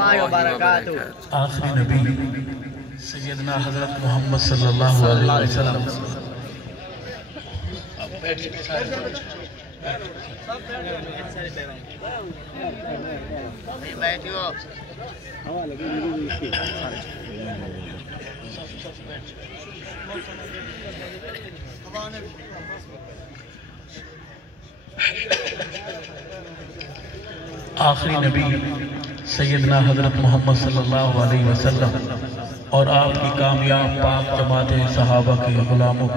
اللہ وبرکاتہ۔ آخری نبی سیدنا حضرت محمد صلی اللہ علیہ وسلم۔ آخری نبی سیدنا حضرت محمد صلی اللہ علیہ وسلم اور آپ کی کامیاب پاک جماعت صحابہ کے غلاموں،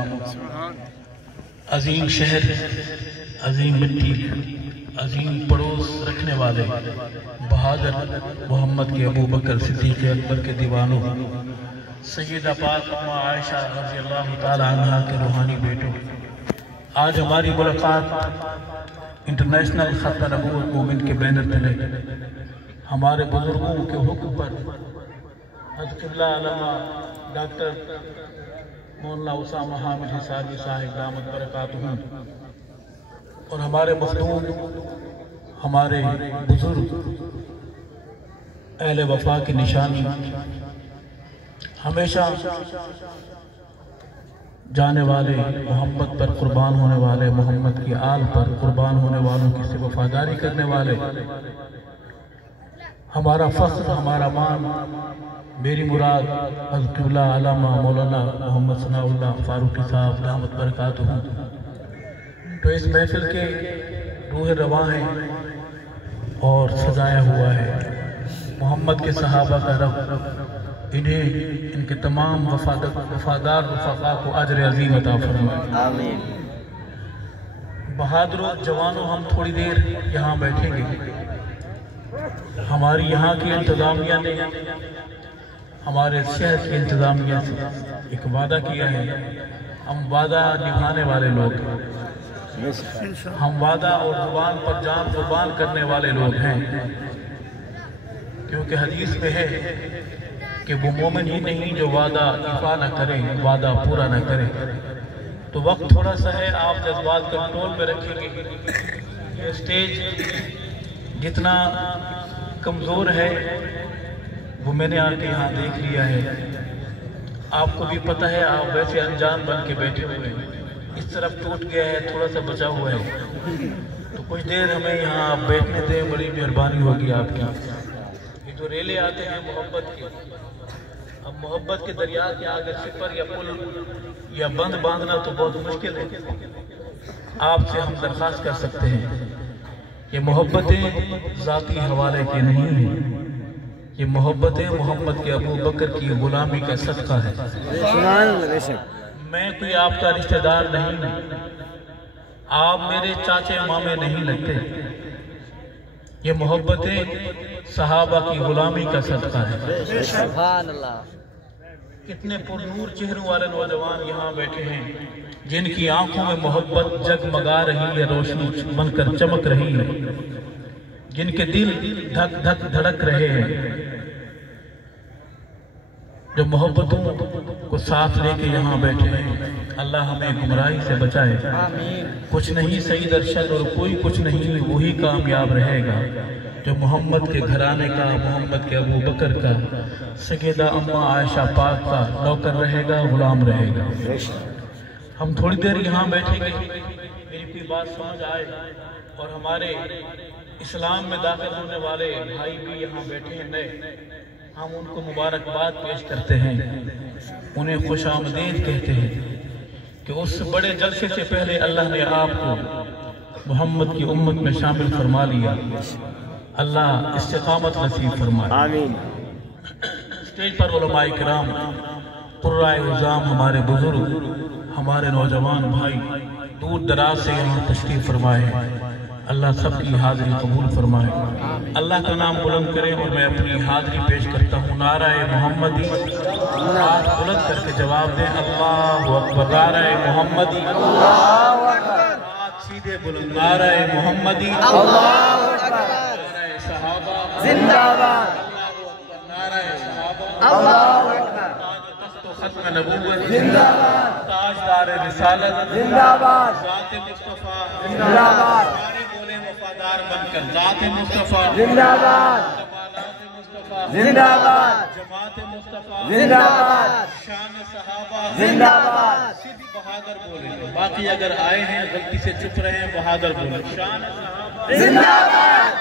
عظیم شہر، عظیم مٹی، عظیم پڑوس رکھنے والے بہادر محمد کے ابو بکر صدیق اکبر کے دیوانوں، سیدہ پاک اماں عائشہ رضی اللہ تعالی عنہ کے روحانی بیٹوں، آج ہماری ملاقات انٹرنیشنل ختم نبوت مومنٹ کے بینر تلے ہمارے بزرگوں کے حکم پر حضرت قبلہ علامہ ڈاکٹر مولانا اسامہ حامد حصاری صاحب دامت برکاتہ اور ہمارے مخدوم، ہمارے بزرگ اہل وفا کی نشانی، ہمیشہ جانے والے محمد پر قربان ہونے والے، محمد کی آل پر قربان ہونے والوں کی سے وفاداری کرنے والے، ہمارا فخر، ہمارا مان، میری مراد حضرت قبلہ علامہ مولانا محمد ثناء اللہ فاروقی صاحب دامت برکاتہ، تو اس محفل کے روح رواں ہیں اور سجایا ہوا ہے محمد کے صحابہ کا رب انہیں ان کے تمام وفادار رفقا کو اجر عظیم عطا فرمائے۔ آمین۔ بہادروں، جوانوں، ہم تھوڑی دیر یہاں بیٹھیں گے۔ ہماری یہاں کی انتظامیہ نے ہمارے شہر کی انتظامیہ سے ایک وعدہ کیا ہے، ہم وعدہ نبھانے والے لوگ ہیں، ہم وعدہ اور زبان پر جان قربان کرنے والے لوگ ہیں، کیونکہ حدیث میں ہے کہ وہ مومن ہی نہیں جو وعدہ ایفا نہ کرے، وعدہ پورا نہ کرے۔ تو وقت تھوڑا سا ہے، آپ جذبات کنٹرول میں رکھیں گے۔ یہ اسٹیج جتنا کمزور ہے وہ میں نے آ کے یہاں دیکھ لیا ہے، آپ کو بھی پتہ ہے، آپ ویسے انجان بن کے بیٹھے ہوئے ہیں، اس طرف ٹوٹ گیا ہے، تھوڑا سا بچا ہوا ہے، تو کچھ دیر ہمیں یہاں بیٹھنے دیں، بڑی مہربانی ہوگی آپ کی۔ یہ جو ریلے آتے ہیں محبت کے، اب محبت کے دریا کے آگے سپر یا پل یا بند باندھنا تو بہت مشکل ہے، آپ سے ہم درخواست کر سکتے ہیں یہ محبتیں ذاتی حوالے کے نہیں ہیں، یہ محبتیں محمد کے ابو بکر کی غلامی کا صدقہ ہے۔ میں کوئی آپ کا رشتہ دار نہیں ہوں، آپ میرے چاچے مامے نہیں لگتے، یہ محبتیں صحابہ کی غلامی کا صدقہ ہے۔ سبحان اللہ۔ کتنے پرنور چہروں والے نوجوان یہاں بیٹھے ہیں جن کی آنکھوں میں محبت جگمگا رہی ہے، روشنی بن کر چمک رہی ہے، جن کے دل دھک دھک دھڑک رہے ہیں، جو محبتوں کو ساتھ لے کے یہاں بیٹھے ہیں۔ اللہ ہمیں گمراہی سے بچائے۔ کچھ نہیں سعید ارشد اور کوئی کچھ نہیں، وہی کامیاب رہے گا جو محمد کے گھرانے کا، محمد کے ابو بکر کا، سیدہ اماں عائشہ پاک کا نوکر رہے گا، غلام رہے گا۔ ہم تھوڑی دیر یہاں بیٹھیں گے، میری کوئی بات سمجھ آئے، اور ہمارے اسلام میں داخل ہونے والے بھائی بھی یہاں بیٹھے ہیں نئے، ہم ان کو مبارکباد پیش کرتے ہیں، انہیں خوش آمدید کہتے ہیں کہ اس بڑے جلسے سے پہلے اللہ نے آپ کو محمد کی امت میں شامل فرما لیا۔ اللہ استقامت نصیب فرمائے۔ آمین۔ اسٹیج پر علماء کرام، قرائے عظام، ہمارے بزرگ، ہمارے نوجوان بھائی دور دراز سے یہاں تشریف فرمائے ہیں، اللہ سب کی حاضری قبول فرمائے۔ اللہ کا نام بلند کریں اور میں اپنی حاضری پیش کرتا ہوں۔ نعرہ محمدی، ہاتھ بلند کر کے جواب دیں، اللہ اکبر۔ نعرہ محمدی، ہاتھ سیدھے بلند۔ نعرہ محمدی، اللہ اکبر۔ نعرہ صحابہ زندہ باد۔ نعرہ صحابہ، اللہ اکبر۔ تخت و ختم نبوت زندہ باد۔ تاجدار رسالت زندہ باد۔ ذات مصطفیٰ زندہ باد۔ سارے بولے وفادار بن کر ذات مصطفیٰ زندہ باد۔ کمالات مصطفیٰ زندہباد جماعت مصطفیٰ زندہباد شان صحابہ زندہباد صرف بہادر بولے باقی اگر آئے ہیں غلطی سے چپ رہے ہیں بہادر بولے شان صحابہ زندہباد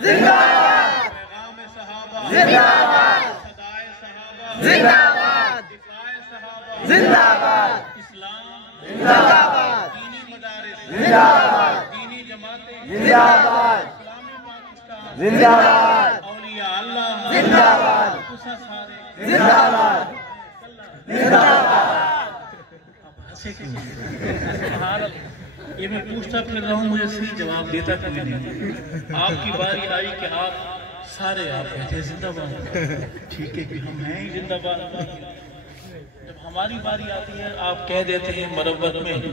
زندہباد پیغام صحابہ زندہباد صدائے صحابہ زندہباد دفاع صحابہ زندہباد اسلام زندہباد دینی مدارس زندہباد دینی جماعتیں زندہباد اسلامی پاکستان زندہباد اولیاء اللہ زندہباد خصوصا سارے زندہباد زندہباد ہنسے کیوں یہ میں پوچھتا پھر رہا ہوں مجھے صحیح جواب دیتا کوئی نہیں آپ کی باری آئی کہ آپ سارے آپ کہتے ہیں زندہ باد ٹھیک ہے کہ ہم ہیں ہی زندہ باد جب ہماری باری آتی ہے آپ کہہ دیتے ہیں مربت میں کہ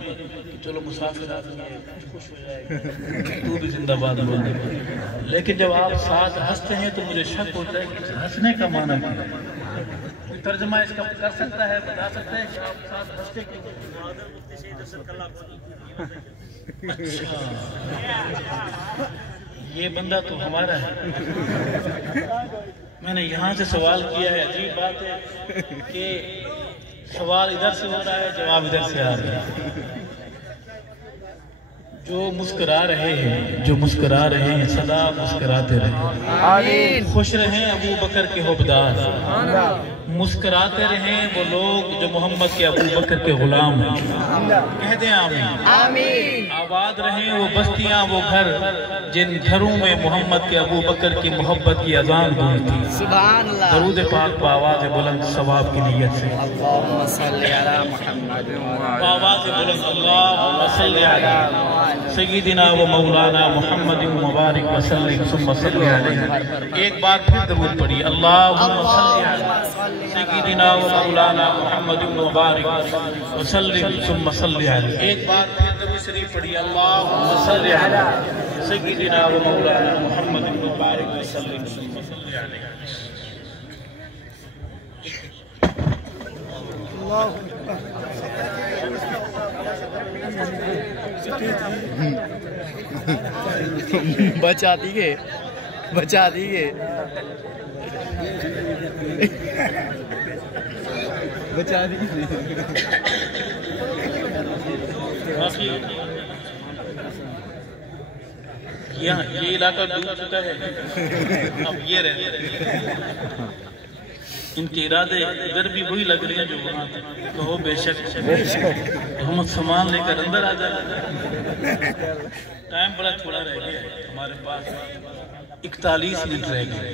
چلو مسافر آتی ہے خوش ہو جائے گا تو بھی زندہ باد بول دے لیکن جب آپ ساتھ ہنستے ہیں تو مجھے شک ہوتا ہے کہ ہنسنے کا معنی کیا ہے کوئی ترجمہ اس کا کر سکتا ہے بتا سکتا ہے کہ آپ ساتھ ہنستے کیوں اچھا یہ بندہ تو ہمارا ہے میں نے یہاں سے سوال کیا ہے عجیب بات ہے کہ سوال ادھر سے ہو رہا ہے جواب ادھر سے آ رہا ہے جو مسکرا رہے ہیں سدا مسکراتے رہیں آمین خوش رہیں ابو بکر کے حبدار مسکراتے رہیں وہ لوگ جو محمد کے ابو بکر کے غلام ہیں کہہ دیں آمین آمین آباد رہیں وہ بستیاں وہ گھر جن گھروں میں محمد کے ابو بکر کی محبت کی اذان گونجتی سبحان اللہ درود پاک بآواز بلند ثواب کی نیت سے اللہم صلی علی محمد بآواز بلند اللہم صلی علی سیدنا و مولانا محمد مبارک وسلم ثم صلی علیہ ایک بار پھر درود پڑھی اللہم صلی علی سیدنا و مولانا محمد مبارک وسلم ثم صلی علیہ ایک بار پھر درود شریف پڑھی اللہم صلی علی سیدنا و مولانا محمد مبارک وسلم ثم صلی علیہ بچا دیئے بچا دیئے یہ علاقہ ڈوب چکا ہے اب یہ رہتے ان کے ارادے ادھر بھی وہی لگ رہے ہیں جو وہاں تھے کہو بے شک ہم سامان لے کر اندر آ جائیں ٹائم بڑا تھوڑا رہ گیا ہے ہمارے پاس 41 منٹ رہ گئے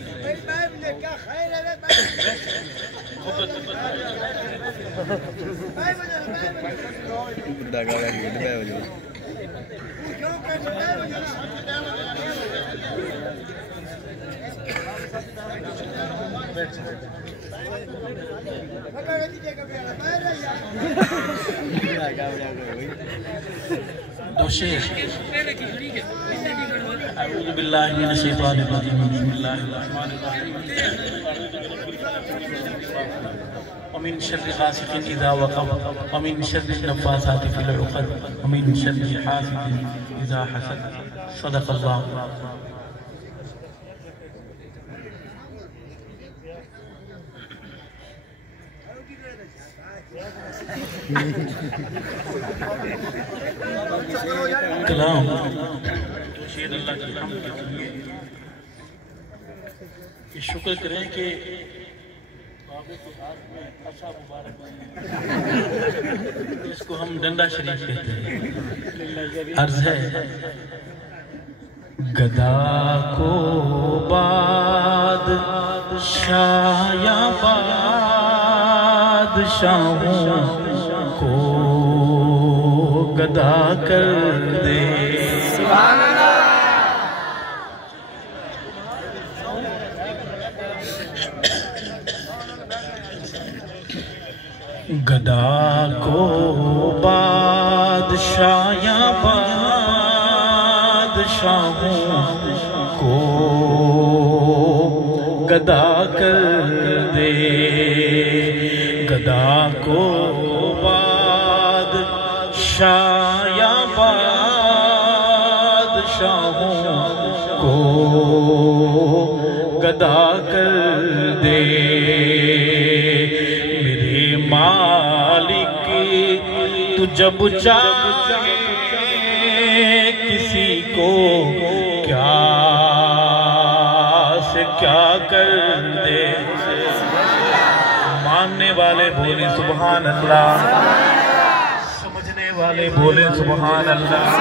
دو شیر اعوذ باللہ من الشیطان الرجیم بسم اللہ الرحمن الرحیم ومن شر غاسق اذا وقب ومن شر النفاثات في العقد ومن شر حاسد اذا حسد صدق اللہ کلام شیر اللہ کی حمد کے لیے یہ شکر کریں کہ بابے کے ہاتھ میں عصا مبارک اس کو ہم ڈنڈا شریف کہتے ہیں عرض ہے گدا کو بادشاہ یا بادشاہوں کو گدا کر دے سبحان اللہ گدا کو بادشاہ یا بادشاہوں کو گدا کر دے گدا کو بادشاہ یا بادشاہوں کو گدا ادا کر دے میرے مالک تو جب چاہے کسی کو کیا سے کیا کر دے ماننے والے بولے سبحان اللہ سمجھنے والے بولے سبحان اللہ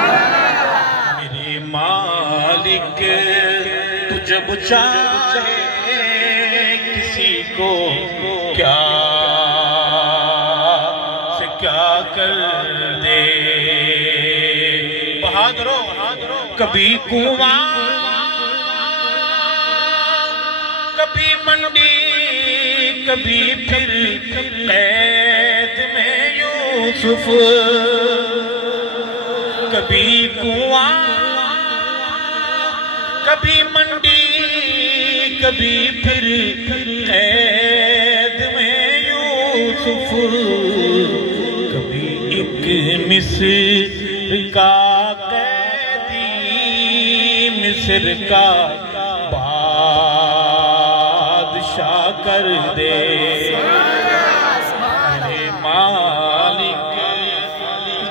میرے مالک تو جب چاہے کسی کو کیا سے کیا کر دے بہادروں کبھی کنواں کبھی منڈی کبھی پھر قید میں یوسف کبھی کنواں کبھی منڈی کبھی پھر قید میں یوسف کبھی ایک مصر کا قیدی مصر کا بادشاہ کر دے میرے مالک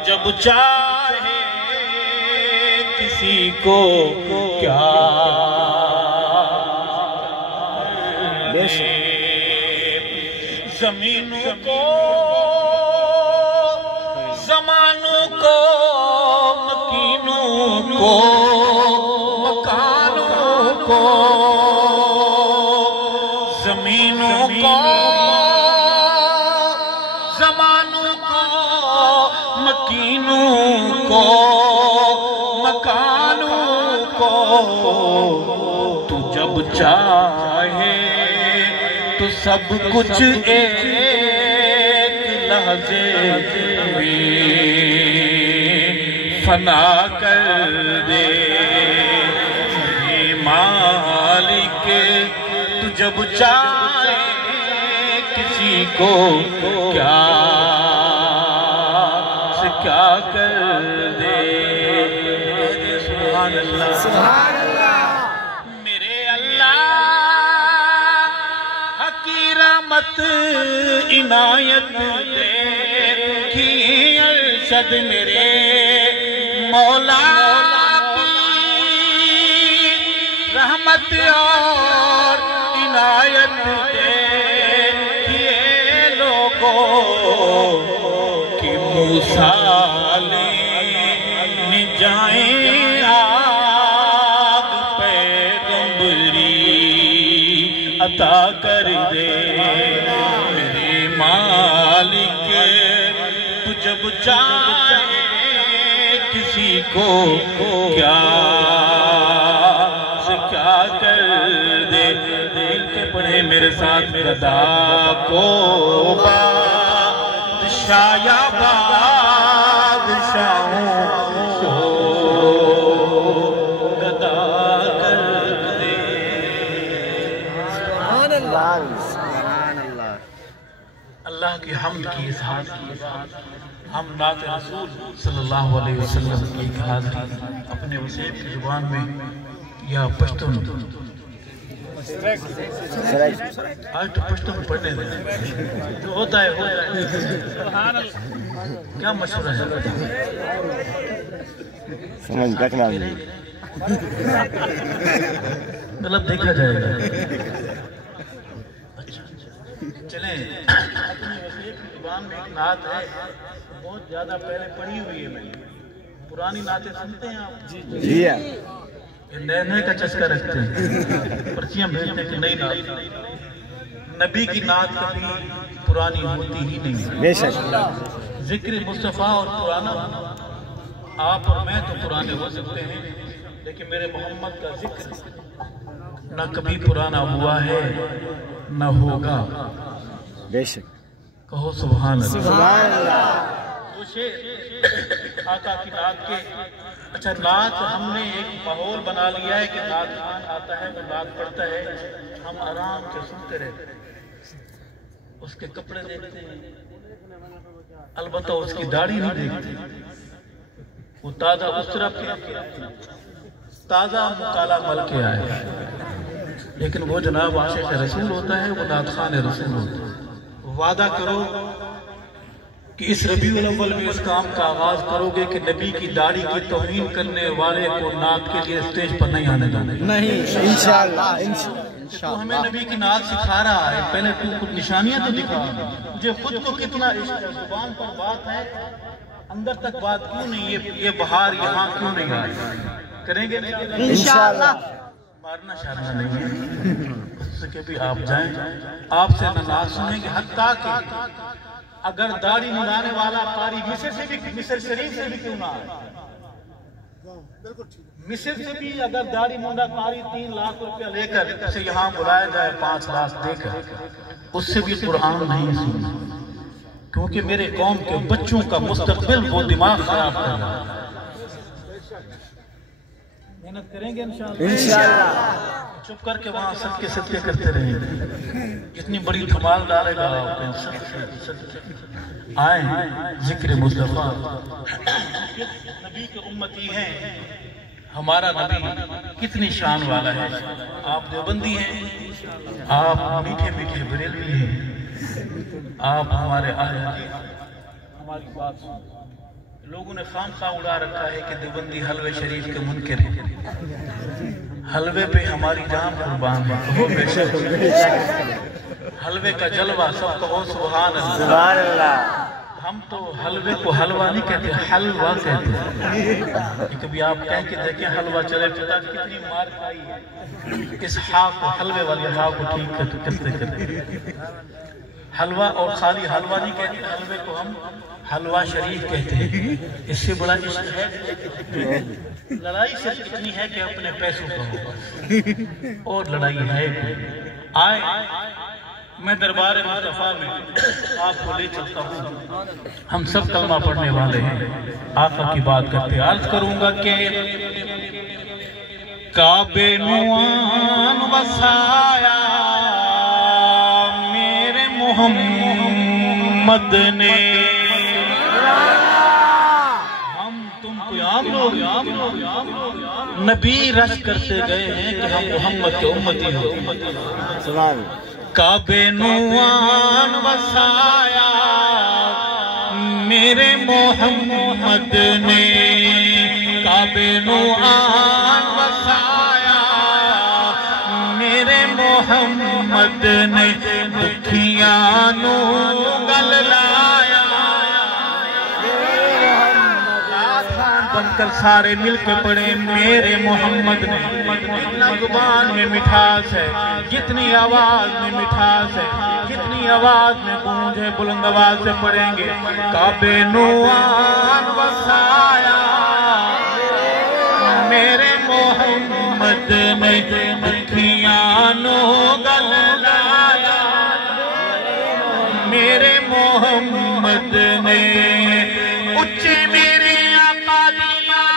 جب چاہے کسی کو کیا زمینوں کو زمانوں کو مکینوں کو مکانوں کو زمینوں کو زمانوں کو مکینوں کو مکانوں کو تو جب چاہے تو سب کچھ ایک لحظے میں فنا کر دے میرے مالک تو جب چاہے کسی کو کیا سے کیا کر دے سبحان اللہ سبحان اللہ میرے اللہ کی رحمت عنایت دیکھی ارشد میرے مولا کی رحمت اور عنایت دیکھیے لوگوں کہ موسیٰ لے جائیں آگ پیغمبری عطا کر دے میرے مالک تو جب چاہے کسی کو کیا سے کیا کر دے ملتے پڑھے میرے ساتھ گدا کو بادشاہ یا بادشاہوں کو گدا کر دے سبحان اللہ سبحان اللہ اللہ کی حمد کی اظہار کی ہم نعت رسول صلی اللہ علیہ وسلم کی ایک حاضری اپنے وسیع کی زبان میں یا پشتون آج تو پشتون پڑھنے دیں جو ہوتا ہے کیا مشورہ ہے سمجھ رکھنا غلط دیکھا جائے گا چلیں اپنی وسیع کی زبان میں ایک نعت ہے بہت زیادہ پہلے پڑھی ہوئی ہے میں پرانی نعتیں سنتے ہیں آپ جی یہ نئے نئے کا چسکا رکھتے ہیں پرچیاں بھیجتے ہیں کہ نئی نعت نبی کی نعت کبھی پرانی ہوتی ہی نہیں بے شک ذکر مصطفیٰ اور پرانا آپ اور میں تو پرانے ہو سکتے ہیں لیکن میرے محمد کا ذکر نہ کبھی پرانا ہوا ہے نہ ہوگا بے شک کہو سبحان اللہ سبحان اللہ دو شعر آقا کی نعت کے اچھا نعت ہم نے ایک ماحول بنا لیا ہے کہ نعت خان آتا ہے وہ نعت پڑھتا ہے ہم آرام سے سنتے رہتے ہیں اس کے کپڑے دیکھتے ہیں البتہ اس کی داڑھی نہیں دیکھتے وہ تازہ اس طرح تازہ مکالا مل کے آئے لیکن وہ جناب عاشق رسول ہوتا ہے، وہ نعت خوان رسول ہوتا ہے۔ وعدہ کرو کہ اس ربیع الاول میں اس کام کا آغاز کرو گے کہ نبی کی داڑھی کی توہین کرنے والے کو نعت کے لیے اسٹیج پر نہیں آنے دیں گے۔ نہیں انشاءاللہ تو ہمیں نبی کی نعت سکھا رہا ہے، پہلے تو کچھ نشانیاں تو دکھا، مجھے خود کو کتنا عشق ہے، زبان پر بات ہے، اندر تک بات کیوں نہیں، یہ بہار یہاں کیوں نہیں آئی؟ کریں گے انشاءاللہ۔ مارنا شارنا نہیں ہے، اس سے کہ بھی آپ جائیں، آپ سے نماز سنیں گے، حتیٰ کہ اگر داڑھی مڈانے والا قاری مصر شریف سے بھی کیوں نہ آئے، مصر سے بھی اگر داڑھی مونڈا قاری 3 لاکھ روپیہ لے کر اسے یہاں بلایا جائے 5 لاکھ دے کر، اس سے بھی قرآن نہیں سننا، کیونکہ میرے قوم کے بچوں کا مستقبل وہ دماغ خراب کر رہا ہے۔ محنت کریں گے انشاءاللہ، چپ کر کے وہاں صدقے کرتے رہیں گے، اتنی بڑی دھمال ڈالے گا آئیں ذکر مصطفیٰ، نبی کے امتی ہیں، ہمارا نبی کتنی شان والا ہے۔ آپ دیوبندی ہیں، آپ میٹھے میٹھے بریلوی ہیں، آپ ہمارے اہل حدیث، ہماری بات سن، لوگوں نے خامخواہ اڑا رکھا ہے کہ دیوبندی حلوے شریف کے منکر ہیں، حلوے پہ ہماری جان قربان ہے، وہ بے شک حلوے کا جلوہ، سب کہو سبحان اللہ۔ سبحان اللہ۔ ہم تو حلوے کو حلوہ نہیں کہتے، حلوہ کہتے ہیں۔ کبھی آپ کہیں کہ دیکھیں حلوہ چلے پتا کتنی مار کھائی ہے، اس ہاں کو حلوے والی ہاں کو ٹھیک کرتے حلوہ، اور خالی حلوہ نہیں کہتے، حلوے کو ہم حلوہ شریف کہتے ہیں۔ اس سے بڑا عشق ہے، لڑائی صرف اتنی ہے کہ اپنے پیسوں کا ہوگا، اور لڑائی ہے آئے میں دربار مصطفیٰ میں آپ کو لے چلتا ہوں، ہم سب کلمہ پڑھنے والے ہیں، آقا کی بات کرتے عرض کروں گا کہ کعبے نوان وسایا میرے محمد نے، ہم تم کوئی عام لوگ نبی رش کرتے گئے ہیں کہ ہم محمد کے امتی ہیں۔ سبحان کعبے نوان وسایا میرے محمد نے، کعبے نوان وسایا میرے محمد نے، دکھیاں نو گل لایا، بن کر سارے مل کے پڑھیں میرے محمد نے، جتنا زبان میں مٹھاس ہے، جتنی آواز میں مٹھاس ہے، جتنی آواز میں گونج ہے، بلند آواز سے پڑھیں گے کعبے نوان وسایا میرے محمد نے، دکھیاں نو گل لایا میرے محمد نے، اچھے میرے آقا دیاں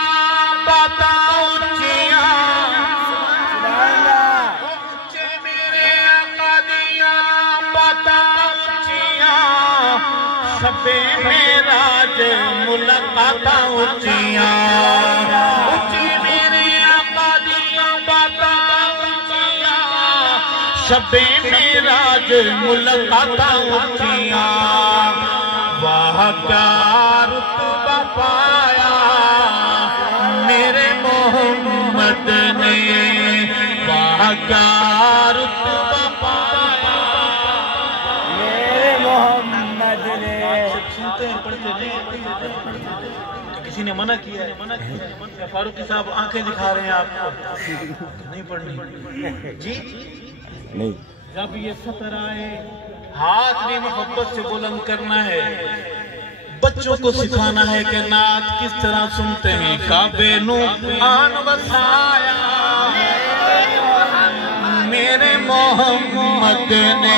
باتاں اچھیاں، اچھے میرے آقا دیاں باتاں اچھیاں، شب معراج ملاقاتاں اچھیاں، اچھے میرے آقا دیاں باتاں اچھیاں، شب معراج ملاقاتاں اچھیاں، واہ کیا رتبہ پایا میرے محمد نے، واہ کیا رتبہ پایا میرے محمد نے۔ سنتے ہیں پڑھتے نہیں، کسی نے منع کیا ہے، فاروقی صاحب آنکھیں دکھا رہے ہیں آپ کو نہیں پڑھنی جی، نہیں جب یہ سطر آئے ہاتھ بھی محبت سے بلند کرنا ہے، بچوں کو سکھانا ہے کہ نعت کس طرح سنتے ہیں۔ کعبے نوان وسایا میرے محمد نے،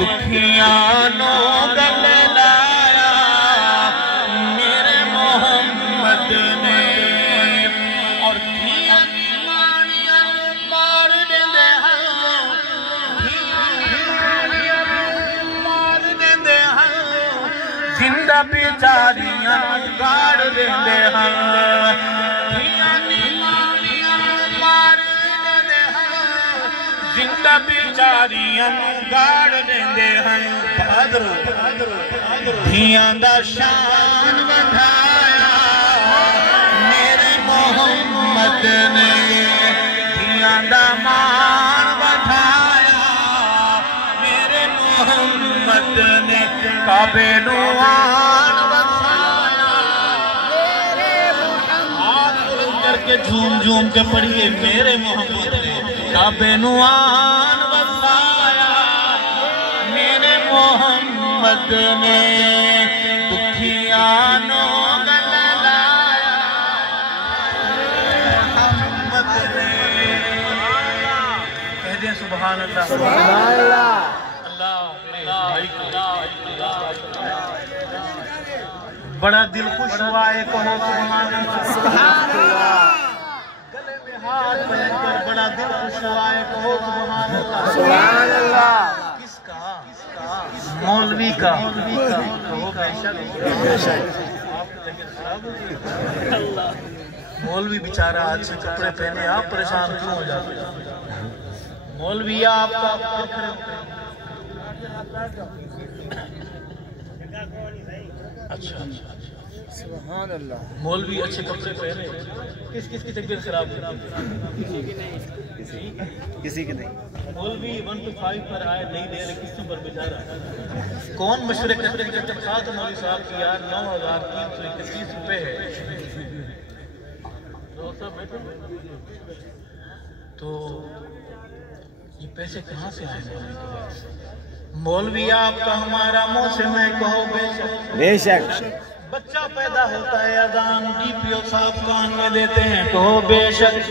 دکھیاں نو گل لایا میرے محمد نے، اور دھیاں ماڑیاں مار دیندے ہاں، مار دیندے ہاں، زندہ بیچاریاں گاڑ دیندے ہاں، دھیاں ماڑیاں مار دیندے ہاں، زندہ زندہ بیچاریاں گاڑ دیندے ہن دھیاں دا شان ودھایا میرے محمد نے دھیاں دا مان ودھایا میرے محمد نے کعبے نو آن ودھایا ہاتھ بلند کر کے جھوم جھوم کے پڑھیے میرے محمد نے کعبے نو آن ودھایا میرے محمد نے دکھیاں نو گل لایا محمد نے کہہ دیں سبحان اللہ سبحان اللہ بڑا دل خوش ہوا ہے کہو سبحان اللہ گلے میں ہاتھ پہن کر بڑا دل خوش ہوا ہے کہو سبحان اللہ سبحان اللہ کس کا مولوی کا کہو بے شک مولوی بیچارہ آج سے کپڑے پہنے آپ پریشان کیوں ہو جاتے مولوی آپ کا اچھا سبحان اللہ مولوی اچھے کپڑے پہنے کس کی طبیعت خراب ہے کسی کی نہیں مولوی 1 to 5 پر آئے نہیں دے رہے کس نمبر پہ جا رہا ہے کون مشورے کرتے ہیں جب خاتم مولوی صاحب کی یار 9,331 روپے ہے تو یہ پیسے کہاں سے آئے مولوی کے پاس مولوی آپ کا ہمارا منہ سے میں کہو بے شک بچہ پیدا ہوتا ہے اذان ڈی پی او صاحب کان میں دیتے ہیں کہو بے شک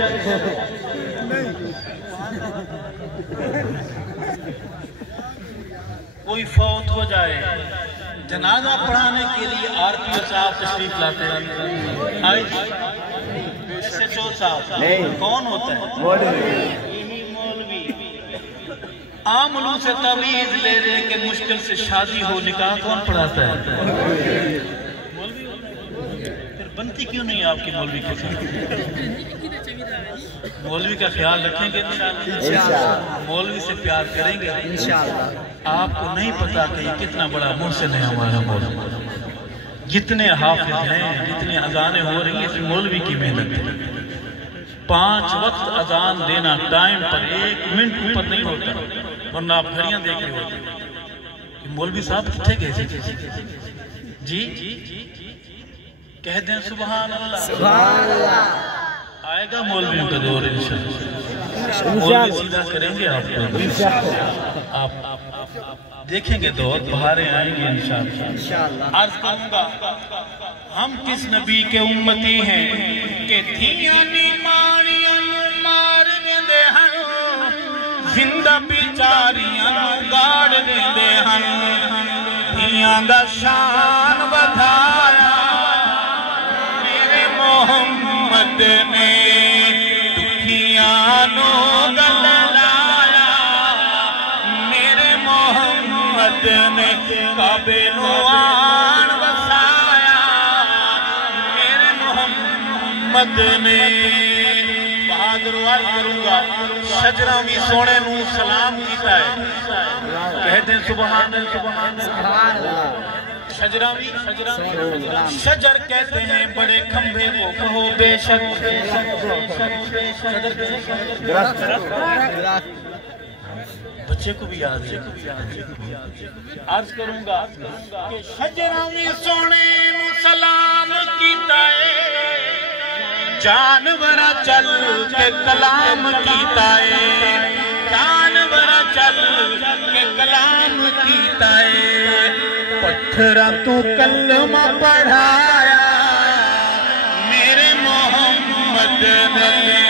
کوئی فوت ہو جائے جنازہ پڑھانے کے لیے آر پی او صاحب تشریف لاتے ہیں ایس ایچ او صاحب کون ہوتا ہے یہی مولوی عام لوگ سے تعویذ لے رہے کہ مشکل سے شادی ہو نکاح کون پڑھاتا ہے مولوی پھر بنتی کیوں نہیں آپ کی مولوی کے ساتھ مولوی کا خیال رکھیں گے انشاءاللہ مولوی سے پیار کریں گے انشاءاللہ آپ کو نہیں پتا کہ یہ کتنا بڑا محسن ہے ہمارا مولوی جتنے حافظ ہیں جتنے اذانیں ہو رہی ہیں اس مولوی کی محنت ہے 5 وقت اذان دینا ٹائم پر 1 منٹ اوپر نہیں ہوتا ورنہ آپ گھڑیاں دیکھ رہے ہوتے کہ مولوی صاحب کتنے گئے جی کہہ دیں سبحان اللہ آئے گا مولویوں کا دور انشاءاللہ مولوی سیدھا کریں گے آپ کو آپ دیکھیں گے دور بہاریں آئیں گے انشاءاللہ عرض کروں گا ہم کس نبی کے امتی ہیں کہ دھیاں نیمانیاں مار دیندے ہن زندہ بیچاریاں گاڑ دیندے ہن دھیاں دا شان ودھایا میرے محمد نے دکھیاں نو گل لایا میرے محمد نے کعبے نو آن وسایا میرے محمد نے بہادر عرض کروں گا شجرہ بھی سونے نو سلام کیتا ہے کہتے ہیں سبحان اللہ شجر کہتے ہیں بڑے کھمبے کو کہو بے شک بچے کو بھی یاد ہے عرض کروں گا کہ شجرہ بھی سونے نو سلام کیتا ہے جانورہ چل کے کلام کیتا ہے جانورہ چل کے کلام کیتا ہے پتھرہ تو کلمہ پڑھایا میرے محمد نے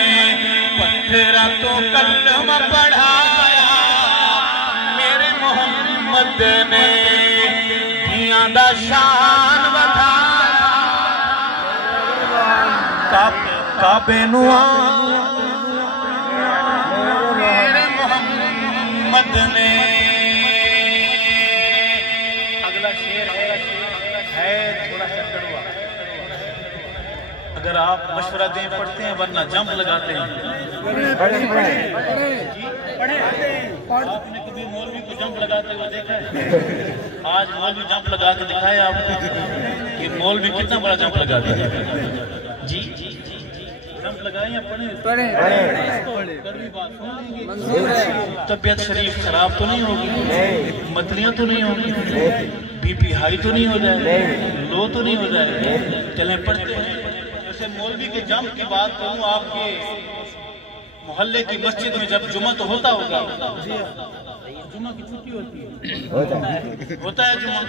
پتھرہ تو کلمہ پڑھایا میرے محمد نے دھیاں دا شان ودھایا کعبے نو میرے محمد نے اگلا شعر ہے تھوڑا سا کڑوا اگر آپ مشورہ دیں پڑھتے ہیں ورنہ جمپ لگاتے ہیں. آپ نے کبھی مولوی کو جمپ لگاتے ہوئے دیکھا ہے؟ آج مولوی جمپ لگا کے دکھائے آپ کو کہ مولوی کتنا بڑا جمپ لگاتے ہیں. جی جمپ لگائیں یا پڑھیں؟ طبیعت شریف خراب تو نہیں ہوگی؟ متلیاں تو نہیں ہوگی؟ بی پی ہائی تو نہیں ہو جائے؟ لو تو نہیں ہو جائے؟ چلیں پڑھتے ہیں. جیسے مولوی کے جمپ کی بات کروں، آپ کے محلے کی مسجد میں جب جمعہ تو ہوتا ہوگا، جمعہ کی چھٹی ہوتی ہے، ہوتا ہے جمعہ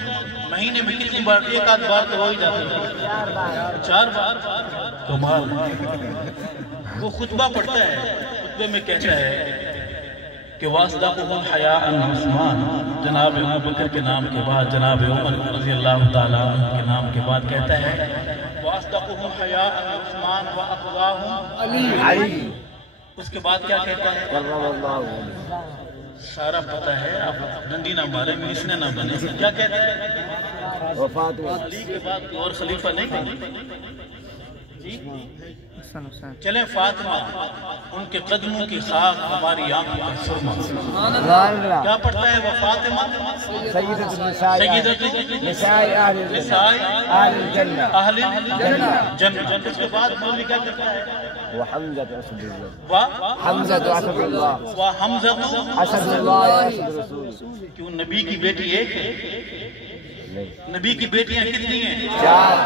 مہینے میں کتنی بار؟ ایک آدھ بار تو ہو ہی جاتا ہے. 4 بار. کمال. وہ خطبہ پڑھتا ہے، خطبے میں کہتا ہے کہ وَأَصْدَقُهُمْ حَيَاءً عثمان، جناب ابو بکر کے نام کے بعد جناب عمر رضی اللہ تعالیٰ عنہ کے نام کے بعد کہتا ہے وَأَصْدَقُهُمْ حَيَاءً عثمان وَأَقْوَاهُمْ علی. اس کے بعد کیا کہتا ہے؟ سارا پتہ ہے، آپ ڈنڈی نہ مارے میسنے نہ بنے. کیا کہتا ہے؟ علی کے بعد کوئی اور خلیفہ نہیں. جی چلیں فاطمہ، ان کے قدموں کی خاک ہماری آنکھوں کا سرما. کیا پڑھتا ہے وہ فاطمہ؟ سیدۃ نساء اہل الجنہ. اس کے بعد مولوی کیا کہتا ہے؟ وحمزۃ اسد اللہ. کیوں نبی کی بیٹی ایک ہے؟ نبی کی بیٹیاں کتنی ہیں؟ 4.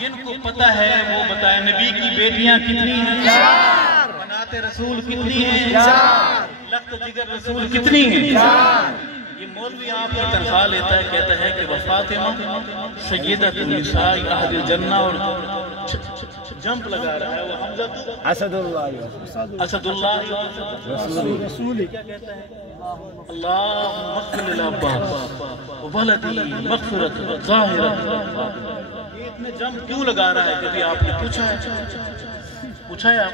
جن کو پتہ ہے وہ بتائیں نبی کی بیٹیاں کتنی ہیں؟ 4. بنات رسول کتنی ہیں؟ 4. لخت جگر رسول کتنی ہیں؟ 4. یہ مولوی آپ کی تنخواہ لیتا ہے، کہتا ہے کہ فاطمہ سیدۃ النساء اہل الجنہ، اور جمپ لگا رہا ہے وہ حمزۃ اسد اللہ رسول. کیا کہتا ہے؟ اللہم اغفر للعباس ولدی مغفرت ظاہرت. یہ اتنے جمپ کیوں لگا رہا ہے؟ کبھی آپ نے پوچھا ہے آپ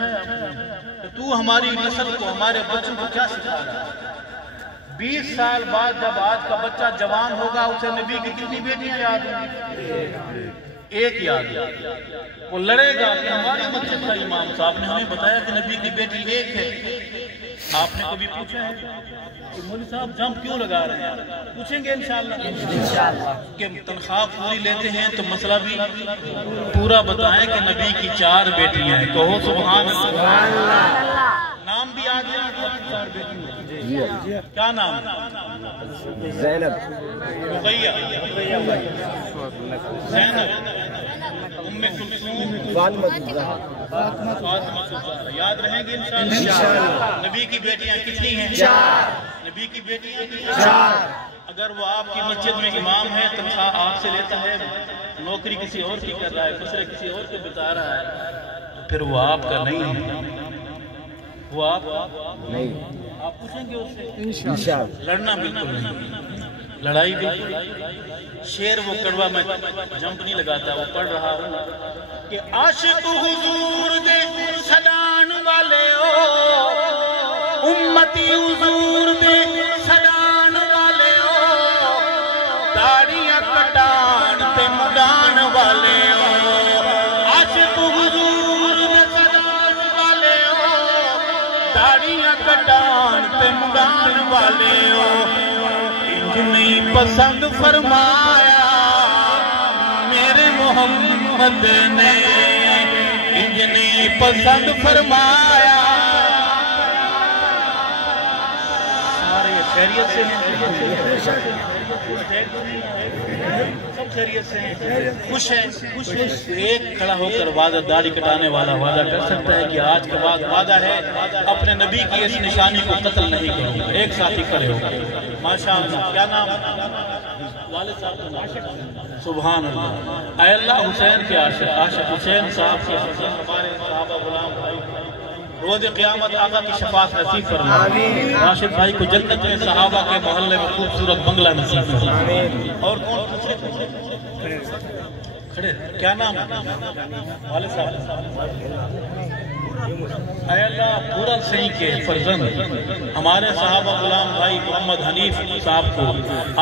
کہ تو ہماری نسل کو، ہمارے بچوں کو کیا سکھا رہا ہے؟ 20 سال بعد جب آج کا بچہ جوان ہوگا، اسے نبی کی کتنی بیٹیاں یاد ہیں؟ ایک یاد ہے. وہ لڑے گا کہ ہماری مسجد کا امام صاحب نے ہمیں بتایا کہ نبی کی بیٹی ایک ہے. آپ نے کبھی پوچھا ہے کہ مولوی صاحب جمپ کیوں لگا رہے ہیں؟ پوچھیں گے انشاءاللہ کہ تنخواہ پوری لیتے ہیں تو مسئلہ بھی پورا بتائیں کہ نبی کی 4 بیٹیاں ہیں. کہو سبحان اللہ. نام بھی آ گیا 4 بیٹیاں. کیا نام؟ زینب، رقیہ، زینب، ام کلثوم، فاطمہ الزہرا. یاد رہیں گے انشاءاللہ. نبی کی بیٹیاں کتنی ہیں؟ 4. نبی کی بیٹیاں 4. اگر وہ آپ کی مسجد میں امام ہے، تنخواہ آپ سے لیتا ہے، نوکری کسی اور کی کر رہا ہے، فسرے کسی اور کے بتا رہا ہے، پھر وہ آپ کا نہیں ہے. وہ آپ نہیں. آپ پوچھیں گے اس سے انشاءاللہ. لڑنا بالکل نہیں، لڑائی بالکل. شعر وہ کڑوا میں جمپ نہیں لگاتا، وہ پڑھ رہا ہوں کہ عاشق حضور دے سدان والے او، امتی حضور دے سدان والے او، داڑیاں کٹان تے مڈان والے او. عاشق حضور دے سدان والے او، داڑیاں کٹان تے مڈان والے او. انج نہیں پسند فرمایا میرے محمد نے، انج نہیں پسند فرمایا. سارے خیریت سے ہیں؟ سب خیریت سے ہیں؟ خوش ہیں؟ ایک کھڑا ہو کر وعدہ، داڑھی کٹانے والا وعدہ کر سکتا ہے کہ آج کے بعد وعدہ ہے اپنے نبی کی اس نشانی کو قتل نہیں کروں گا. ایک ساتھی کھڑے ہو گئے. ماشاءاللہ. کیا نام ہے؟ والد صاحب کا نام. سبحان اللہ. اے اللہ حسین کے عاشق، عاشق حسین صاحب کی ہمارے صحابہ غلام بھائی روز قیامت آقا کی شفاعت نصیب فرما. راشد بھائی کو جنت میں صحابہ کے محلے میں خوبصورت بنگلہ نصیب فرما. اور کون کھڑے؟ کیا نام ہے والد صاحب؟ اے اللہ پورا صحیح کے فرزند ہمارے صحابہ غلام بھائی محمد حنیف صاحب کو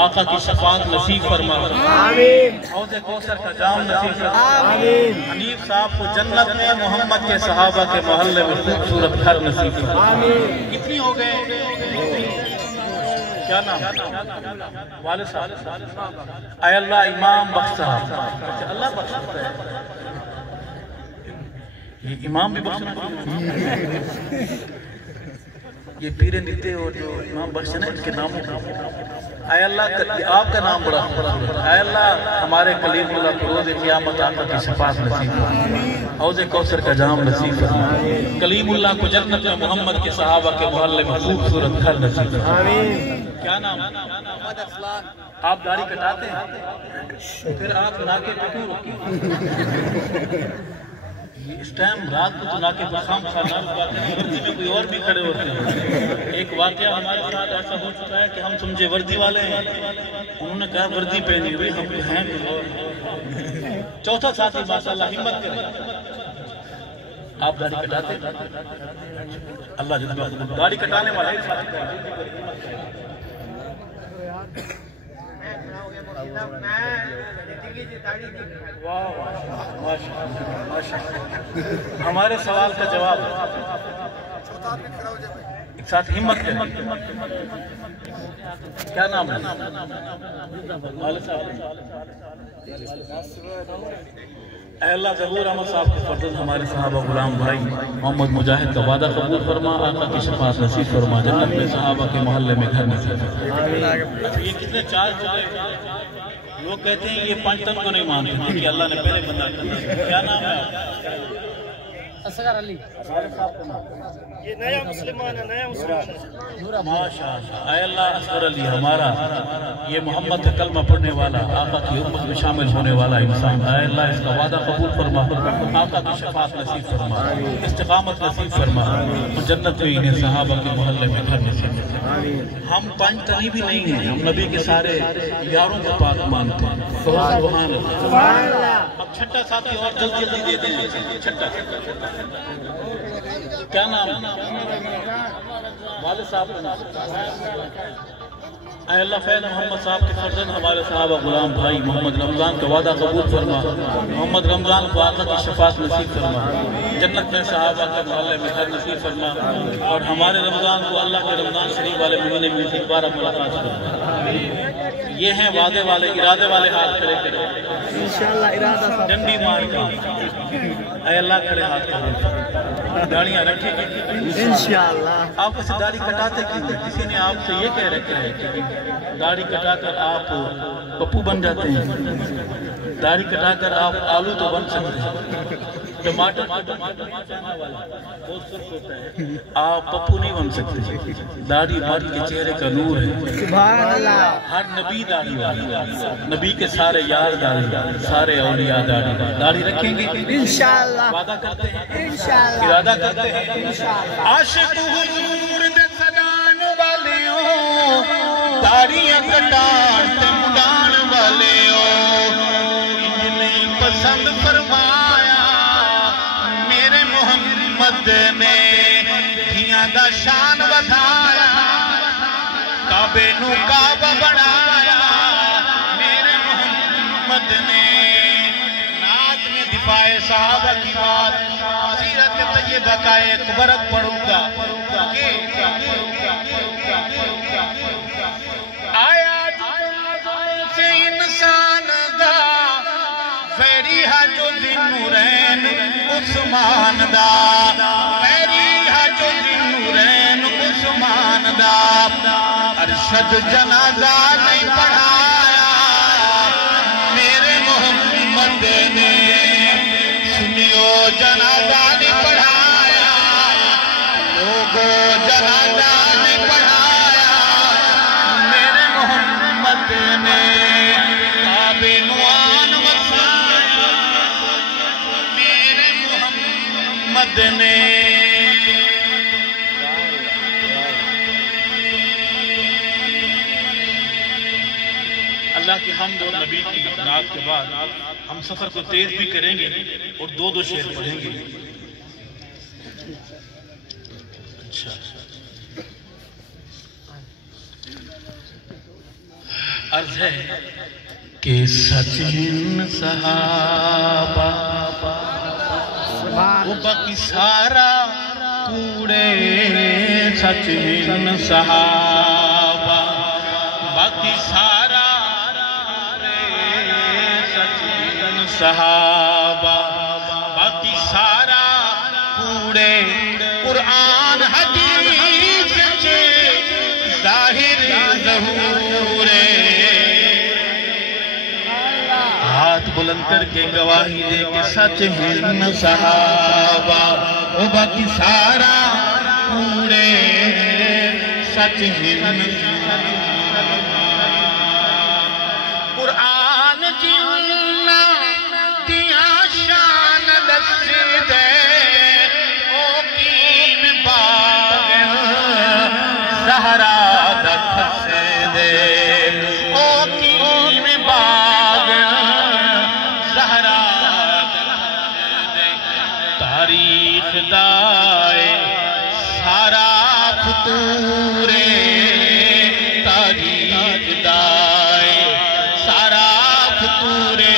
آقا کی شفاعت نصیب فرما، آمین، حوض کوثر کا جام نصیب فرما، آمین، حنیف صاحب کو جنت میں محمد کے صحابہ کے محلے میں خوبصورت گھر نصیب فرما۔ آمین۔ کتنی ہو گئے؟ کیا نام؟ والد صاحب۔ اے اللہ امام بخش صاحب، اللہ بخش ہے، یہ امام بھی بخش ہے، یہ پیر نیتے اور جو امام بخش ہے نا ان کے ناموں، اے اللہ آپ کا نام بڑا، اے اللہ ہمارے کلیم اللہ کو روز قیامت آقا کی شفاعت نصیب فرما، حوض کوثر کا جام نصیب فرما، کلیم اللہ کو جنت میں محمد کے صحابہ کے محلے میں خوبصورت گھر نصیب فرما۔ کیا نام؟ آپ داڑھی کٹاتے ہیں پھر آپ ناکے پہ کیوں رکیں؟ اس ٹائم رات کو تو ناکے پر خام خانہ وردی میں کوئی اور بھی کھڑے ہوتے ہیں۔ ایک واقعہ ہمارے ساتھ ایسا ہو چکا ہے کہ ہم سمجھے وردی والے ہیں، انہوں نے کہا وردی پہنی ہوئی ہم ہیں کوئی اور۔ چوتھا ساتھی ماشاءاللہ ہمت کریں، آپ داڑھی کٹاتے ہیں؟ اللہ جزا داڑھی کٹانے والا ہے ہمارے سوال کا جواب ایک ساتھ ہمت ہے۔ کیا نام ہے؟ اے اللہ ظہور احمد صاحب کے فرزند ہمارے صحابہ غلام بھائی محمد مجاہد کا وعدہ قبول فرما، آقا کی شفاعت نصیب فرما، جنت میں صحابہ کے محلے میں گھر نصیب فرما۔ یہ کتنے چارج ہو گئے؟ لوگ کہتے ہیں یہ پانچ تن کو نہیں مانتے کہ اللہ نے پہلے بندہ کر دیا۔ کیا نام ہے؟ اصغر علی۔ یہ نیا مسلمان ہے، نیا مسلمان ہے۔ ماشاءاللہ اے اللہ اصغر علی ہمارا یہ محمد کا کلمہ پڑھنے والا آقا کی امت میں شامل ہونے والا انسان، اے اللہ اس کا وعدہ قبول فرما، آقا کی شفاعت نصیب فرما، استقامت نصیب فرما، جنت میں انہیں صحابہ کے محلے میں گھر نصیب فرما۔ ہم پانچ تنی بھی نہیں ہیں، ہم نبی کے سارے یاروں کو پاک مانتے ہیں۔ سبحان اللہ۔ اب چھٹا ساتھی اور جلدی جلدی دے دیں، چھٹا کیا نام؟ والد صاحب کا نام؟ اے اللہ فیض محمد صاحب کے فرزند ہمارے صحابہ غلام بھائی محمد رمضان کا وعدہ قبول فرما، محمد رمضان کو آقا کی شفاعت نصیب فرما، جنت میں صحابہ کے محلے میں گھر نصیب فرما، اور ہمارے رمضان کو اللہ کے رمضان شریف والے مہینے میں دوبارہ ملاقات فرما۔ یہ ہیں وعدے والے، ارادے والے، ہاتھ کھڑے کرے انشاءاللہ ارادہ ڈنڈی مار کا، اے اللہ کھڑے ہاتھ کرے، داڑیاں رکھے گی انشاءاللہ۔ آپ اسے داڑھی کٹاتے کیوں؟ کسی نے آپ سے یہ کہہ رکھا ہے کہ داڑھی کٹا کر آپ پپو بن جاتے ہیں، داڑھی کٹا کر آپ آلو تو بن سکتے ہیں، ٹماٹر بہت سرخ ہوتا ہے، آپ پپو نہیں بن سکتے، داڑھی مرد کے چہرے کا نور ہے۔ سبحان اللہ۔ ہر نبی داڑھی والا، نبی کے سارے یار داڑھی، سارے اولیاء داڑھی، داڑھی رکھیں گے انشاءاللہ، وعدہ کرتے ہیں، انشاءاللہ، ارادہ کرتے ہیں۔ عاشق حضور دے سدان والیوں، داڑیاں کٹان تے مڈان والیوں، انج نہیں پسند فرمایا میرے محمد نے، دھیاں دا شان ودھایا، کعبے نو کعبہ بنایا میرے محمد نے، نعت میں دفاع صحابہ کی بات، سیرت طیبہ کا ایک ورق پڑھوں گا کہ آیا جنازوں سے انسان دا، فیری جو ذنورین عثمان دا، فیری جو ذنورین عثمان دا، ارشد جنازہ نہیں پڑھایا میرے محمد نے، سنیو جنازہ نہیں پڑھایا، لوگوں جنازہ نہیں پڑھایا میرے محمد نے، کعبے نوان وسایا میرے محمد نے۔ اللہ کی حمد اور نبی کی نعت کے بعد ہم سفر کو تیز بھی کریں گے اور دو شعر پڑھیں گے۔ عرض ہے کہ سچ ہن صحابہ وہ باقی سارا کوڑے سچ ہن صحابہ باقی سارا سچ ہن صحابہ باقی سارا کوڑے قرآن حدیث ظاہر ظہورے ہاتھ بلند کر کے گواہی دے کہ سچ ہن صحابہ وہ باقی سارا کوڑے سچ ہن قرآن جنہ دیا شان دس دے او can Bagh Zahra دکھس they O can باغ زہرا دکھس دے تاریخ دائے سارا فتورے تاریخ دائے سارا فتورے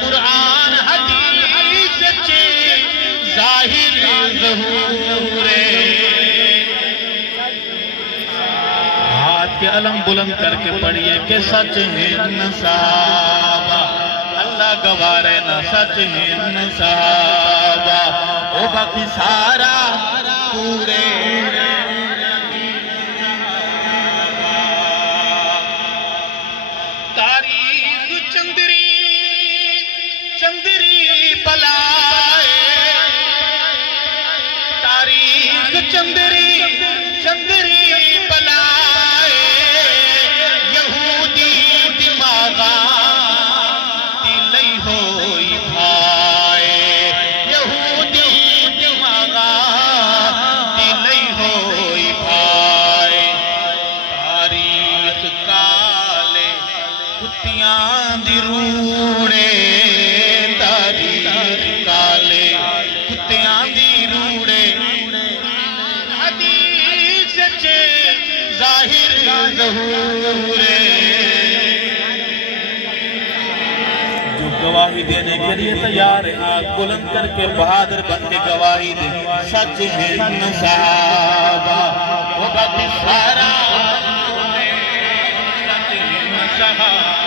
قرآن حدیث چے ظاہر ظہورے ہاتھ کے علم بلند کر کے پڑھئے کہ سچ ہن صحابہ اللہ گوارے نہ سچ ہن صحابہ وہ باقی سارا پورے تاریخ چندری بلائے تاریخ چندری بلائے یہودی دماغا دلی ہوئی بھائے یہودی دماغا دلی ہوئی بھائے تاریخ کالے کتیاں دی روڑے تاریخ کالے کتیاں دی روڑے حدیث چے ظاہر ظہورے جو گواہی دینے کے لیے تیار ہے ہاتھ بلند کر کے بہادر بن کے گواہی دے سچ ہن صحابہ وہ باقی سارا سچ ہن صحابہ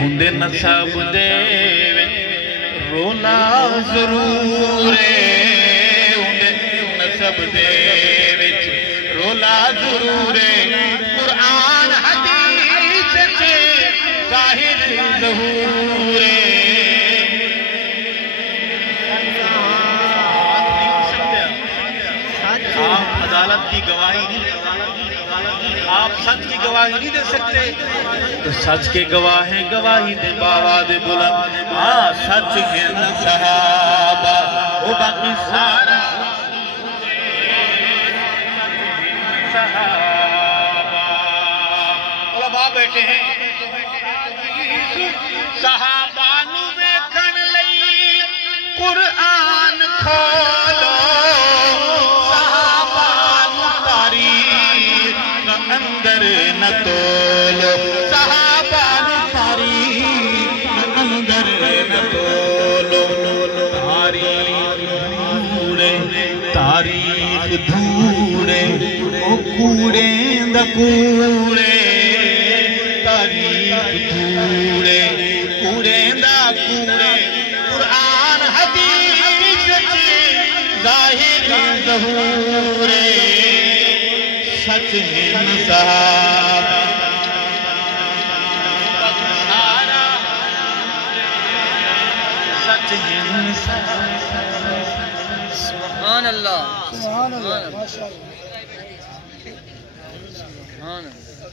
اندے نسب دے وچ رولا ضرور ہے اندے نسب دے وچ رولا ضرور ہے قرآن حدیث چے ظاہر ظہور ہے آپ عدالت کی گواہی نہیں آپ سچ کی گواہی نہیں دے سکتے تو سچ کے گواہیں گواہی دے باواد بلند ہاں سچ ہن صحابہ وہ باقی سارا صحابہ علماء بیٹھے ہیں صحابہ نو ویکھن لئی قرآن کھولو اندر نہ تولو صحابہ تاریخ اندر نہ تولو تاریخ دھوڑے او کوڑیں دا کوڑے تاریخ دھوڑے کوڑیں دا کوڑے قرآن حدیث چے ظاہر ظہورے سچ ہن صحابہ سارا سچ ہن سبحان اللہ سبحان اللہ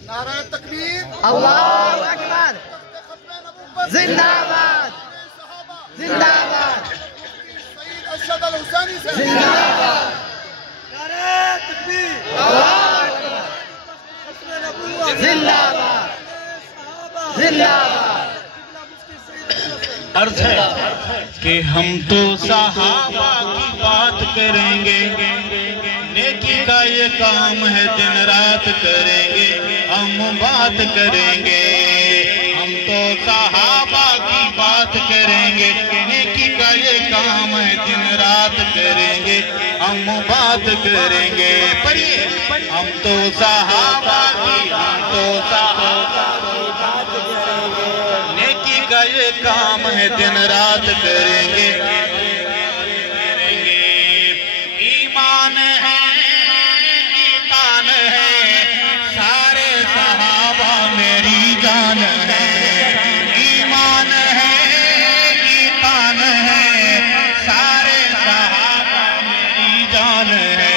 نعرہ تکبیر اللہ اکبر زندہ باد زندہ عرض ہے کہ ہم تو صحابہ کی بات کریں گے، نیکی کا یہ کام ہے دن رات کریں گے، ہم بات کریں گے۔ ہم تو صحابہ کی بات کریں گے، نیکی کا یہ کام ہے دن رات کریں گے، ہم بات کریں گے۔ پڑھیے، ہم تو صحابہ کی بات کریں گے، نیکی کا یہ کام ہے دن رات کریں گے۔ ایمان ہے، ایمان ہے، سارے صحابہ میری جان ہے۔ ایمان ہے، ایمان ہے، سارے صحابہ میری جان ہے۔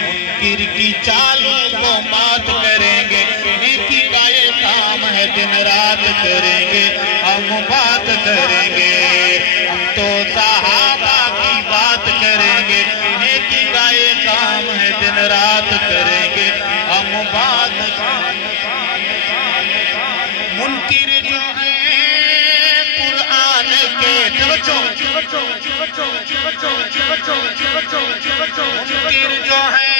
منکر کی چالوں کو مات کریں گے، نیکی کا یہ کام ہے دن رات کریں گے، ہم بات کریں گے۔ ہم تو صحابہ کی بات کریں گے، نیکی کا یہ کام ہے دن رات کریں گے، ہم بات کریں گے۔ منکر جو ہیں قرآن کے، منکر جو ہیں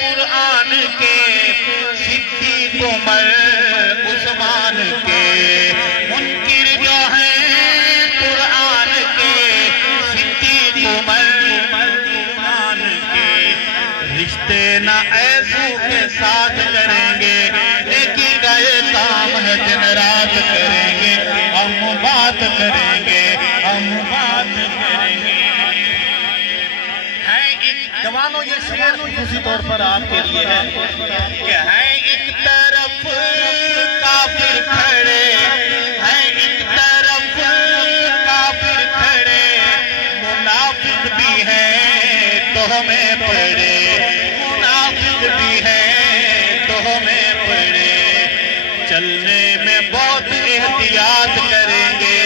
قرآن کے، صدیق عمر عثمان کے، منکر جو ہیں قرآن کے، صدیق عمر عثمان کے، رشتے نہ ایسو کے ساتھ کریں گے، نیکی کا یہ کام ہے دن رات کریں گے، ہم بات کریں گے، ہم بات کریں گے۔ جوانوں یہ شعر خصوصی طور پر آپ کے لیے ہے کہ ہیں ایک طرف کافر کھڑے، ہیں ایک طرف کافر کھڑے، منافق بھی ہے تو ہمیں پڑے، منافق بھی ہے تو ہمیں پڑے۔ چلنے میں بہت احتیاط کریں گے،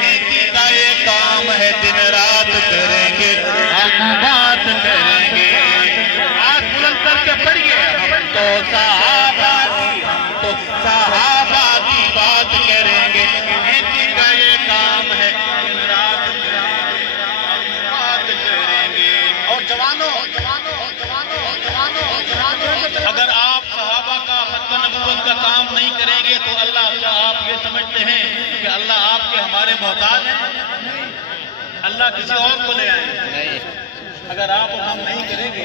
نیکی کا یہ کام ہے دن رات کریں گے، ہم بات کریں گے۔ آج بلند کر کے پڑھیے، ہم تو صحابہ کی بات کریں گے، نیکی کا یہ کام ہے دن رات کریں گے، ہم بات کریں گے۔ اور جوانوں، اگر آپ صحابہ کا ختم نبوت کا کام نہیں کریں گے تو اللہ آپ یہ سمجھتے ہیں کہ اللہ آپ کے ہمارے محتاج ہیں؟ اللہ کسی اور کو لے آئیں۔ اگر آپ ہم نہیں کریں گے،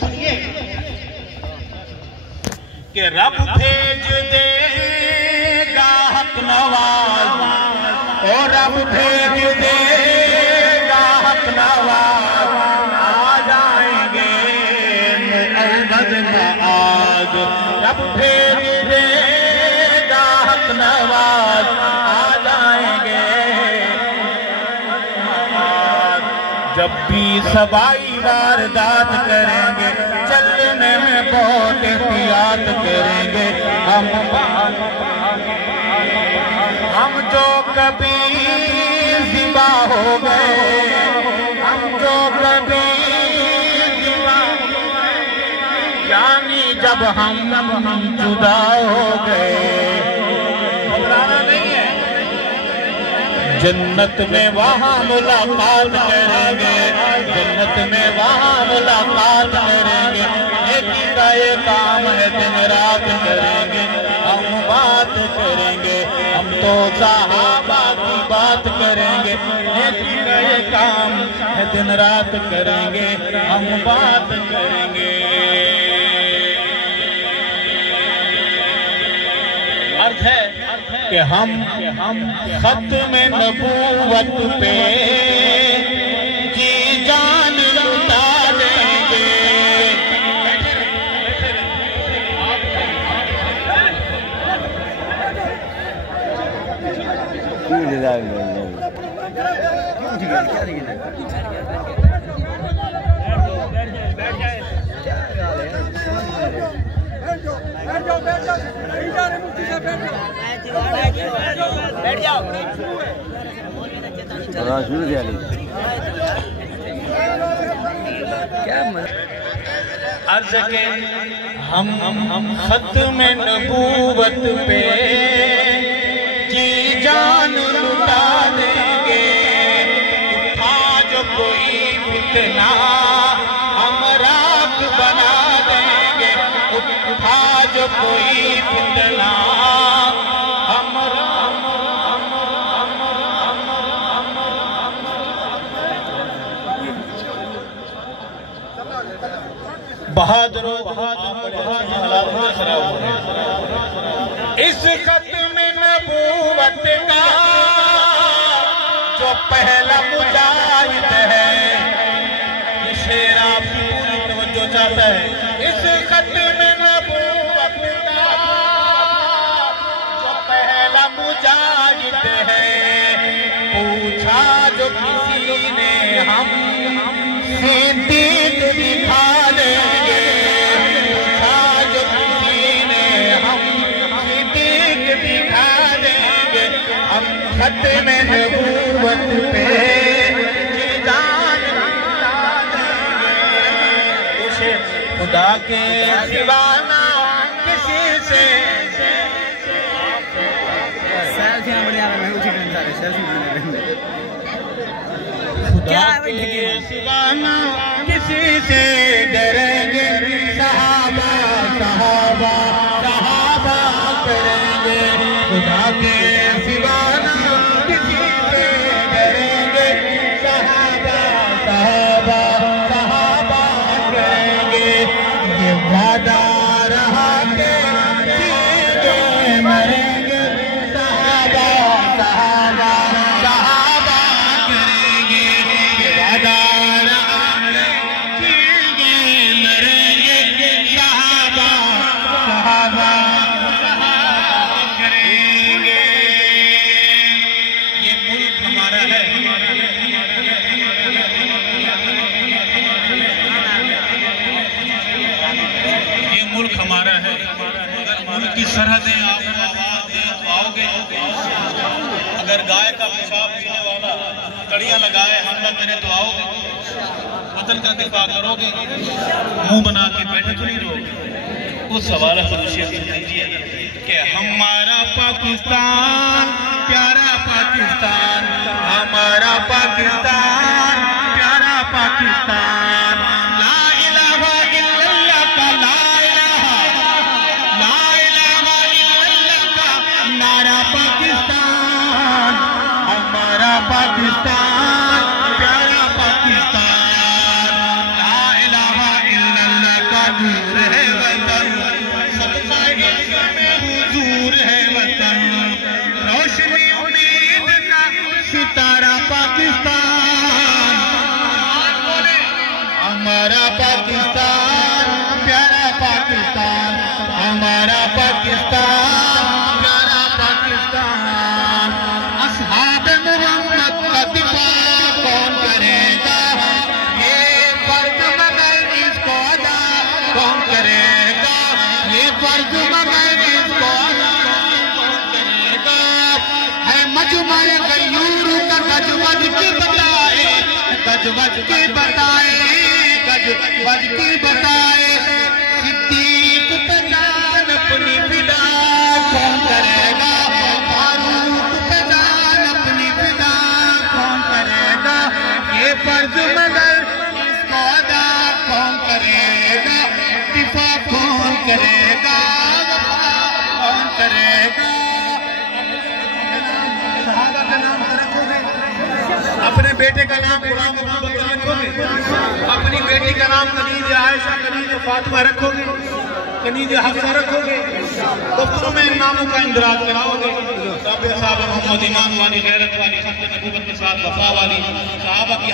سنیے کہ رب بھیج دے گا حق نواز، اور رب بھیج دے گا حق نواز، آ جائیں گے البد معاذ۔ رب بھیج دے گا حق نواز، آ جائیں گے جب بھی سبائی واردات کریں گے، چلنے میں بہت احتیاط کریں گے، ہم جو کبھی ذبح ہو گئے، ہم جو کبھی ذبح ہو گئے، یعنی جب ہم جدا ہو گئے، گھبرانا نہیں ہے، جنت میں وہاں ملاقات کریں گے، جنت میں وہاں ملاقات کریں گے، نیکی کا یہ کام ہے دن رات کریں گے، ہم بات کریں گے۔ ہم تو صحابہ کی بات کریں گے، نیکی کا یہ کام ہے دن رات کریں گے، ہم بات کریں گے۔ عرض ہے کہ ہم ختم نبوت پہ جی جان لٹا دیں گے۔ بیٹھ جاؤ۔ عرض کہ ہم ختم نبوت پہ جی جان فتنہ ہم راکھ بنا دیں گے اٹھا جو کوئی فتنہ بہادروں اس ختم نبوت کا جو پہلا مجاہد ہے یہ شعر آپ کی پوری توجہ چاہتا ہے اس ختم نبوت کا جو پہلا مجاہد ہے پوچھا جو کسی نے ہم صدیق دکھا دیں گے پوچھا جو کسی نے ہم صدیق دکھا دیں گے ہم ختم نبوت پہ جان لٹا دیں گے خدا کے سوا نہ کسی سے خدا کے سوا نہ کسی سے ڈریں گے صحابہ صحابہ صحابہ کریں گے خدا کے سوا نہ کسی سے ڈریں گے صحابہ صحابہ صحابہ کریں گے یہ وعدہ رہا کہ جیتے مریں گے صحابہ صحابہ صحابہ کریں گے یہ وعدہ ملک ہمارا ہے اگر ملک کی سرحدیں آپ کو آواز دیں تو آؤ گے اگر گائے کا پیشاب پینے والا کڑیاں لگائے حملہ کرے تو آؤ گے وطن کا دفاع کرو گے منہ بنا کے بیٹھے تو نہیں رہو گے اس حوالے سے نصیحت دیجیے کہ ہمارا پاکستان پیارا پاکستان ہمارا پاکستان پیارا پاکستان لا الہ الا اللہ کا لا الہ الا اللہ کا نعرہ پاکستان ہمارا پاکستان پیارا پاکستان لا الہ الا اللہ کا نور ہے وطن سب کا عشق میں حضور ہے وطن روشنی امید کا ستارہ پاکستان ہمارا پاکستان پیارا پاکستان ہمارا پاکستان پیارا پاکستان اصحاب محمد کا دفاع کون کرے گا یہ فرض مگر اس کو ادا کون کرے گا یہ فرض مگر اس کو ادا کون کرے گا ہے مجمع غیور کا گج وج کی بتائے گج وج کی بتائے گج وج کی بتائے صدیق پہ جان اپنی فدا کون کرے گا فاروق پہ جان اپنی فدا کون کرے گا یہ فرض مگر اس کو ادا کون کرے گا دفاع کون کرے گا کون کرے گا صحابہ کا نام رکھو گے اپنے بیٹے کا نام غلام محمد رکھو گے اپنی بیٹی کا نام کنیز عائشہ کنیز فاطمہ رکھو گے کنیز حفصہ رکھو گے دفتروں میں ان ناموں کا اندراج کراؤ گے صحابہ محمد ایمان والی غیرت والی خط نبوت کے ساتھ وفا والی صحابہ کی